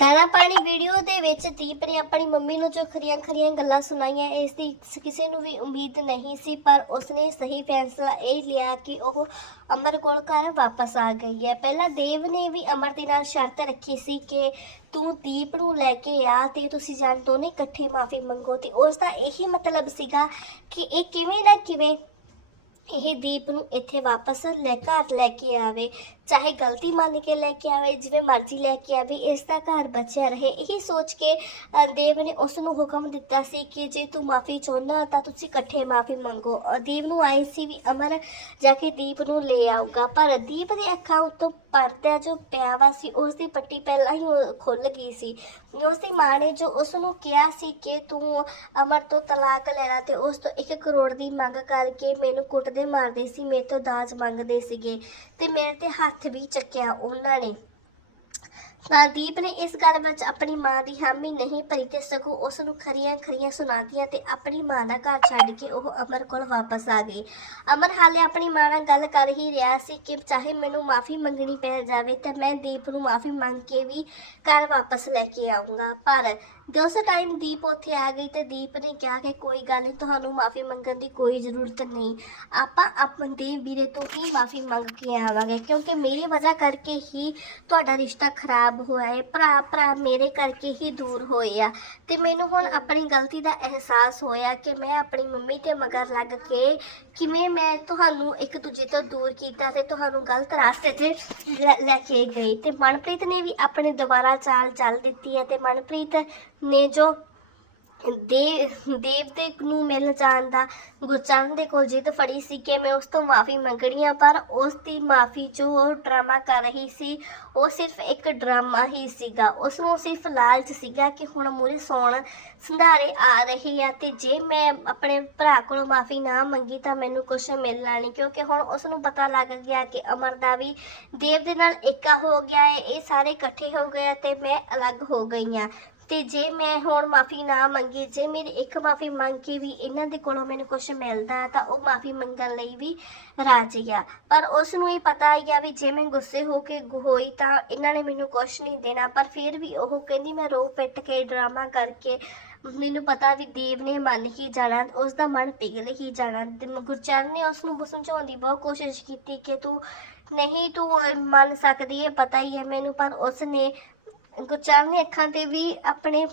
ਦਾਣਾ ਪਾਣੀ ਵੀਡੀਓ ਦੇ ਵਿੱਚ ਦੀਪ ਨੇ ਆਪਣੀ ਮੰਮੀ ਨੂੰ ਜੋ ਖਰੀਆਂ ਖਰੀਆਂ ਗੱਲਾਂ ਸੁਣਾਈਆਂ, ਇਸ ਦੀ ਕਿਸੇ ਨੂੰ ਵੀ ਉਮੀਦ ਨਹੀਂ ਸੀ, ਪਰ ਉਸਨੇ ਸਹੀ ਫੈਸਲਾ ਇਹ ਲਿਆ ਕਿ ਉਹ ਅਮਰ ਕੋਲ ਘਰ ਵਾਪਸ ਆ ਗਈ ਹੈ। ਪਹਿਲਾਂ ਦੇਵ ਨੇ ਵੀ ਅਮਰ ਦੇ ਨਾਲ ਸ਼ਰਤ ਰੱਖੀ ਸੀ ਕਿ ਤੂੰ ਦੀਪ ਨੂੰ ਲੈ ਕੇ ਆ ਤੇ ਤੁਸੀਂ ਜਾਣ ਦੋਨੇ ਇਕੱਠੇ ਮਾਫੀ ਮੰਗੋ ਤੇ ਉਸ ਦਾ ਇਹੀ ਮਤਲਬ ਸੀਗਾ ਕਿ ਇਹ ਕਿਵੇਂ ਨਾ ਕਿਵੇਂ ਇਹ ਦੀਪ ਨੂੰ ਇੱਥੇ ਵਾਪਸ ਲੈ, ਘਰ ਲੈ ਕੇ ਆਵੇ। ਚਾਹੇ ਗਲਤੀ ਮੰਨ ਕੇ ਲੈ ਕੇ ਆਵੇ, ਜਿਵੇਂ ਮਰਜ਼ੀ ਲੈ ਕੇ ਆਵੇ, ਇਸ ਦਾ ਘਰ ਬਚਿਆ ਰਹੇ। ਇਹੀ ਸੋਚ ਕੇ ਦੇਵ ਨੇ ਉਸ ਨੂੰ ਹੁਕਮ ਦਿੱਤਾ ਸੀ ਕਿ ਜੇ ਤੂੰ ਮਾਫੀ ਚਾਹੁੰਦਾ ਤਾਂ ਤੁਸੀਂ ਇਕੱਠੇ ਮਾਫੀ ਮੰਗੋ। ਦੀਪ ਨੂੰ ਆਈ ਸੀ ਵੀ ਅਮਰ ਜਾ ਕੇ ਦੀਪ ਨੂੰ ਲੈ ਆਊਗਾ, ਪਰ ਦੀਪ ਦੇ ਅੱਖਾਂ ਉੱਤੋਂ ਪਰਦਾ ਜੋ ਪਿਆ ਵਾ ਸੀ ਉਸ ਦੀ ਪੱਟੀ ਪਹਿਲਾਂ ਹੀ ਉਹ ਖੁੱਲ ਗਈ ਸੀ। ਉਸ ਦੀ ਮਾਂ ਨੇ ਜੋ ਉਸ ਨੂੰ ਕਿਹਾ ਸੀ ਕਿ ਤੂੰ ਅਮਰ ਤੋਂ ਤਲਾਕ ਲੈਣਾ ਤੇ ਉਸ ਤੋਂ 1 ਕਰੋੜ ਦੀ ਮੰਗ ਕਰਕੇ ਮੈਨੂੰ ਕੁੱਟਦੇ ਮਾਰਦੇ ਸੀ, ਮੇਰੇ ਤੋਂ ਦਾਜ ਮੰਗਦੇ ਸੀਗੇ ਤੇ ਮੇਰੇ ਤੇ ਹੱਥ ਹੱਥ ਵੀ ਚੱਕਿਆ ਉਹਨਾਂ ਨੇ। ਤਾਂ ਦੀਪ ਨੇ ਇਸ ਗੱਲ ਵਿੱਚ ਆਪਣੀ ਮਾਂ ਦੀ ਹਾਮੀ ਨਹੀਂ ਭਰੀ ਤੇ ਸਗੋਂ ਉਸ ਨੂੰ ਖਰੀਆਂ ਖਰੀਆਂ ਸੁਣਾਤੀਆਂ ਤੇ ਆਪਣੀ ਮਾਂ ਦਾ ਘਰ ਛੱਡ ਕੇ ਉਹ ਅਮਰ ਕੋਲ ਵਾਪਸ ਆ ਗਈ। ਅਮਰ ਹਾਲੇ ਆਪਣੀ ਮਾਂ ਨਾਲ ਗੱਲ ਕਰ ਹੀ ਰਿਹਾ ਸੀ ਕਿ ਚਾਹੇ ਮੈਨੂੰ ਮਾਫੀ ਮੰਗਣੀ ਪੈ ਜਾਵੇ ਤਾਂ ਮੈਂ ਦੀਪ ਨੂੰ ਮਾਫੀ ਮੰਗ ਕੇ ਵੀ ਘਰ ਵਾਪਸ ਲੈ ਕੇ ਆਉਂਗਾ ਪਰ ਉਸ ਟਾਈਮ ਦੀਪ ਉੱਥੇ ਆ ਗਈ ਤੇ ਦੀਪ ਨੇ ਕਿਹਾ ਕਿ ਕੋਈ ਗੱਲ ਨਹੀਂ ਤੁਹਾਨੂੰ ਮਾਫੀ ਮੰਗਣ ਦੀ ਕੋਈ ਜ਼ਰੂਰਤ ਨਹੀਂ। ਆਪਾਂ ਆਪਣੇ ਵੀਰੇ ਤੋਂ ਹੀ ਮਾਫੀ ਮੰਗ ਕੇ ਆਵਾਂਗੇ ਕਿਉਂਕਿ ਮੇਰੀ ਵਜ੍ਹਾ ਕਰਕੇ ਹੀ ਤੁਹਾਡਾ ਰਿਸ਼ਤਾ ਖਰਾਬ ਹੋਇਆ ਹੈ ਭਰਾ ਭਰਾ ਮੇਰੇ ਕਰਕੇ ਹੀ ਦੂਰ ਹੋਏ ਆ। ਤੇ ਮੈਨੂੰ ਹੁਣ ਆਪਣੀ ਗਲਤੀ ਦਾ ਅਹਿਸਾਸ ਹੋਇਆ ਕਿ ਮੈਂ ਆਪਣੀ ਮੰਮੀ ਤੇ ਮਗਰ ਲੱਗ ਕੇ ਕਿਵੇਂ ਮੈਂ ਤੁਹਾਨੂੰ ਇੱਕ ਦੂਜੇ ਤੋਂ ਦੂਰ ਕੀਤਾ ਤੇ ਤੁਹਾਨੂੰ ਗਲਤ ਰਾਸਤੇ ਤੇ ਲੈ ਲੈ ਕੇ ਗਈ। ਤੇ ਮਨਪ੍ਰੀਤ ਨੇ ਵੀ ਆਪਣੀ ਦੁਬਾਰਾ ਚਾਲ ਚੱਲ ਦਿੱਤੀ ਹੈ ਤੇ ਮਨਪ੍ਰੀਤ ਨੇ ਜੋ ਦੇ ਦੇਵ ਦੇ ਨੂੰ ਮਿਲ ਜਾਣ ਦਾ ਗੁਰਚਰਨ ਦੇ ਕੋਲ ਜਿੱਦ ਫੜੀ ਸੀ ਕਿ ਮੈਂ ਉਸ ਤੋਂ ਮਾਫੀ ਮੰਗਣੀ ਆ ਪਰ ਉਸ ਦੀ ਮਾਫੀ ਜੋ ਉਹ ਡਰਾਮਾ ਕਰ ਰਹੀ ਸੀ, ਉਹ ਸਿਰਫ ਇੱਕ ਡਰਾਮਾ ਹੀ ਸੀਗਾ। ਉਸ ਨੂੰ ਸਿਰਫ ਲਾਲਚ ਸੀਗਾ ਕਿ ਹੁਣ ਮੂਰੇ ਸੌਣ ਸੰਧਾਰੇ ਆ ਰਹੀ ਆ ਤੇ ਜੇ ਮੈਂ ਆਪਣੇ ਭਰਾ ਕੋਲੋਂ ਮਾਫੀ ਨਾ ਮੰਗੀ ਤਾਂ ਮੈਨੂੰ ਕੁਝ ਮਿਲਣਾ ਨਹੀਂ, ਕਿਉਂਕਿ ਹੁਣ ਉਸ ਨੂੰ ਪਤਾ ਲੱਗ ਗਿਆ ਕਿ ਅਮਰ ਦਾ ਵੀ ਦੇਵ ਦੇ ਨਾਲ ਏਕਾ ਹੋ ਗਿਆ ਹੈ ਇਹ ਸਾਰੇ ਇਕੱਠੇ ਹੋ ਗਏ ਆ ਤੇ ਮੈਂ ਅਲੱਗ ਹੋ ਗਈ ਆ। ਤੇ ਜੇ ਮੈਂ ਹੁਣ ਮਾਫੀ ਨਾ ਮੰਗੀ, ਜੇ ਮੇਰੀ ਇੱਕ ਮਾਫੀ ਮੰਗ ਕੇ ਵੀ ਇਹਨਾਂ ਦੇ ਕੋਲੋਂ ਮੈਨੂੰ ਕੁਝ ਮਿਲਦਾ ਤਾਂ ਉਹ ਮਾਫੀ ਮੰਗਣ ਲਈ ਵੀ ਰਾਜੀ ਆ। ਪਰ ਉਸ ਨੂੰ ਇਹ ਪਤਾ ਹੀ ਆ ਵੀ ਜੇ ਮੈਂ ਗੁੱਸੇ ਹੋ ਕੇ ਹੋਈ ਤਾਂ ਇਹਨਾਂ ਨੇ ਮੈਨੂੰ ਕੁਝ ਨਹੀਂ ਦੇਣਾ। ਪਰ ਫਿਰ ਵੀ ਉਹ ਕਹਿੰਦੀ ਮੈਂ ਰੋ ਪਿੱਟ ਕੇ ਡਰਾਮਾ ਕਰਕੇ ਮੈਨੂੰ ਪਤਾ ਵੀ ਦੇਵ ਨੇ ਮੰਨ ਹੀ ਜਾਣਾ ਉਸ ਦਾ ਮਨ ਪਿਘਲ ਹੀ ਜਾਣਾ। ਗੁਰਚਰਨ ਨੇ ਉਸ ਨੂੰ ਸਮਝਾਉਣ ਦੀ ਬਹੁਤ ਕੋਸ਼ਿਸ਼ ਕੀਤੀ ਕਿ ਤੂੰ ਨਹੀਂ ਤੂੰ ਮੰਨ ਸਕਦੀ ਹੈ ਪਤਾ ਹੀ ਹੈ ਮੈਨੂੰ, ਪਰ ਉਸ ਨੇ ਗੁਰਚਰਨ ਨੇ ਅੱਖਾਂ ਤੇ ਵੀ ਆਪਣੇ,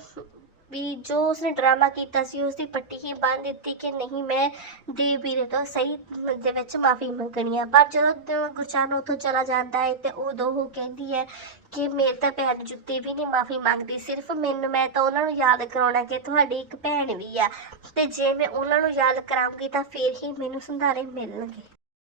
ਵੀ ਜੋ ਉਸਨੇ ਡਰਾਮਾ ਕੀਤਾ ਸੀ ਉਸ ਦੀ ਪੱਟੀ ਹੀ ਬੰਨ ਦਿੱਤੀ ਕਿ ਨਹੀਂ, ਮੈਂ ਦੇ ਵੀਰੇ ਤੋਂ ਸਹੀ ਦੇ ਵਿੱਚ ਮਾਫੀ ਮੰਗਣੀ ਆ। ਪਰ ਜਦੋਂ ਗੁਰਚਰਨ ਉੱਥੋਂ ਚਲਾ ਜਾਂਦਾ ਹੈ ਤੇ ਉਦੋਂ ਉਹ ਕਹਿੰਦੀ ਹੈ ਕਿ ਮੇਰੇ ਤਾਂ ਭੈਣ ਜੁੱਤੀ ਵੀ ਨਹੀਂ ਮਾਫੀ ਮੰਗਦੀ, ਸਿਰਫ ਮੈਨੂੰ, ਮੈਂ ਤਾਂ ਉਹਨਾਂ ਨੂੰ ਯਾਦ ਕਰਾਉਣਾ ਕਿ ਤੁਹਾਡੀ ਇੱਕ ਭੈਣ ਵੀ ਆ। ਤੇ ਜੇ ਮੈਂ ਉਹਨਾਂ ਨੂੰ ਯਾਦ ਕਰਾਂਗੀ ਤਾਂ ਫੇਰ ਹੀ ਮੈਨੂੰ ਸੰਧਾਰੇ ਮਿਲਣਗੇ।